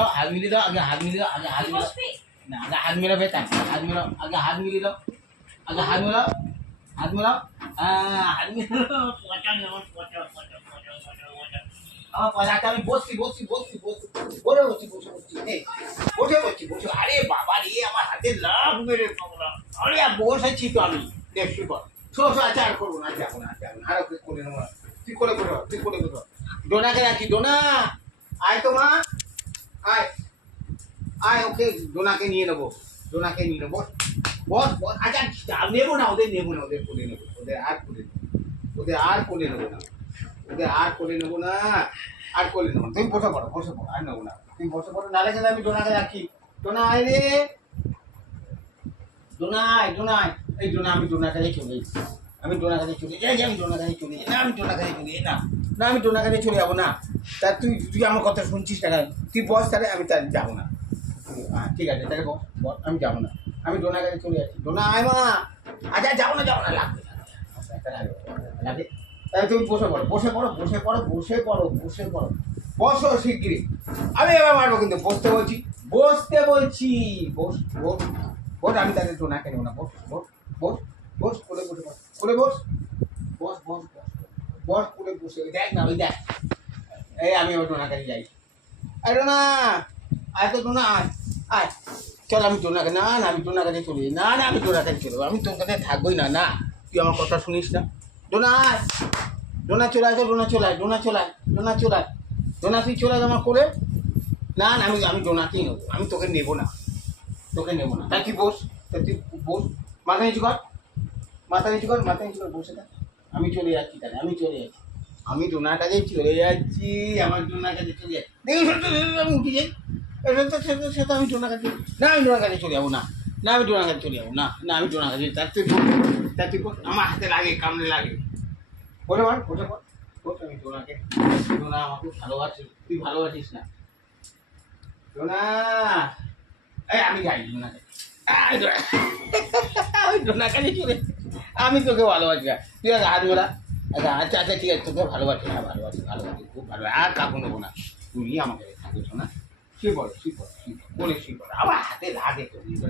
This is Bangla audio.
দাও, হাত মিলিয়ে দাও, আগে হাত মিলিয়ে দাও, আগে হাত মিলাও। না, আগে হাত মেলাবে, তারপর হাত মেলাও, আগে হাত মিলিয়ে দাও, আগে হাত মেলাও, হাত মেলাও, হাত মেলাও, পচা নেবো, পচা। আমার পচাটা আমি বসছি, আরে বাবা রে, আমার হাতে লাভ মেরে পাবনা, আরে বসেছি তো আমি, দেখছি পর, আচ্ছা আর করবো না, যাবো না, আর ওকে করে নেবো না, তুই করে ডোনাকে রাখি, ডোনা, আয় তো মা, আয় ওকে ডোনাকে নিয়ে নেবো, বস, আচ্ছা নেবো না, ওদের কোলে নেবো, ওদের আর কোলে নেবো না, তুমি বসে পড়ো, আর নেবো না, তুমি বসে পড়ো, নালে গেলে আমি ডোনাকে রাখি, ডোনা আয় রে, ডোনা এই ডোনা, আমি ডোনার কাছে চলে এসেছি, আমি ডোনার কাছে চলে যাবো না, তা তুই আমার কথা শুনছিস না, তুই বস, তাহলে আমি তাহলে যাবো না, ঠিক আছে তাহলে বস, আমি যাবো না, আমি ডোনার কাছে চলে যাচ্ছি, ডোনা আয় মা, আচ্ছা যাবো না, লাগবে, তাহলে তুমি বসে পড়ো, বসো শিগগিরি, আমি এবার মারবো কিন্তু, বসতে বলছি, বস, আমি তাহলে ডোনাকে নেবো না, বস, কোলে বসে, দেখ না, ওই দেখ, এই আমি এবার ডোনার কাছে যাই, আয় ডোনা, আয় তো ডোনা, আয় চল, আমি ডোনাকে, না আমি ডোনার কাছে চলে যাই, না আমি ডোনার কাছে চলে যাবো, আমি তোর কাছে থাকবোই না, তুই আমার কথা শুনিস না, ডোনা চলে আয়, ডোনা চলে আয়, তুই চলে আয় আমার কোলে, না আমি ডোনাকেই নেবো, আমি তোকে নেবো না, তাই তুই বস, মাথা নিচু কর, বসে থাক, আমি চলে যাচ্ছি, আমি ডোনার কাছে চলে যাচ্ছি, আমি উঠে যাই, সে তো আমি ডোনার কাছে, আমি ডোনার কাছে চলে যাবো না, আমি ডোনার কাছে তার তুই আমার হাতে লাগে, কামড়ে লাগে, বলে আমি ডোনা আমাকে ভালোবাসি, তুই ভালোবাসিস না, ডোনা, এই আমি যাই ডোনার কাছে চলে, আমি তোকে ভালোবাসি না, তুই হাত মেলা, আচ্ছা ঠিক আছে, তোকে ভালোবাসি, খুব ভালো, আর কাকু নেবো না, তুই আমাকে থাকিস না, শুয়ে পড়, আমার হাতে লাগে তো।